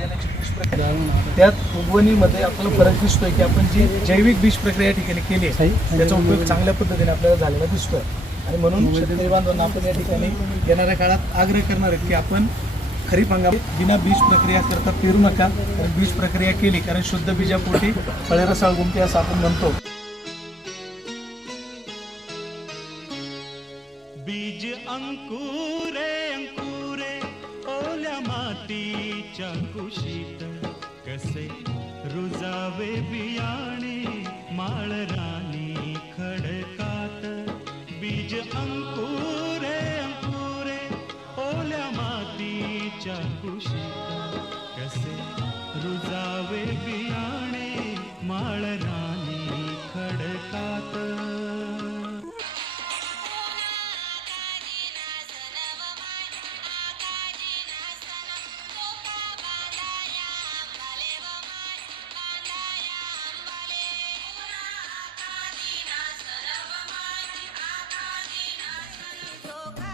त्यात उगवणीमध्ये आपल्याला फरक दिसतोय की आपण जी जैविक बीज प्रक्रिया या ठिकाणी केली आहे त्याचा उपयोग चांगल्या पद्धतीने आपल्याला झालेला दिसतोय. आणि म्हणून शेतकरी बांधवांना आपण या ठिकाणी येणाऱ्या काळात आग्रह करणार आहेत की आपण खरीप हंगाम बिना बीज प्रक्रिया करता पेरू नका कारण बीज प्रक्रिया केली कारण शुद्ध बीजापोटी फळे रसाळ गुमते असं आपण म्हणतो. बीज अंकुरे अंकुरे ओल्या मातीच्या कुशीत कसे रुजावे बियाणे माळरानी खडकात बीज अंग tocar.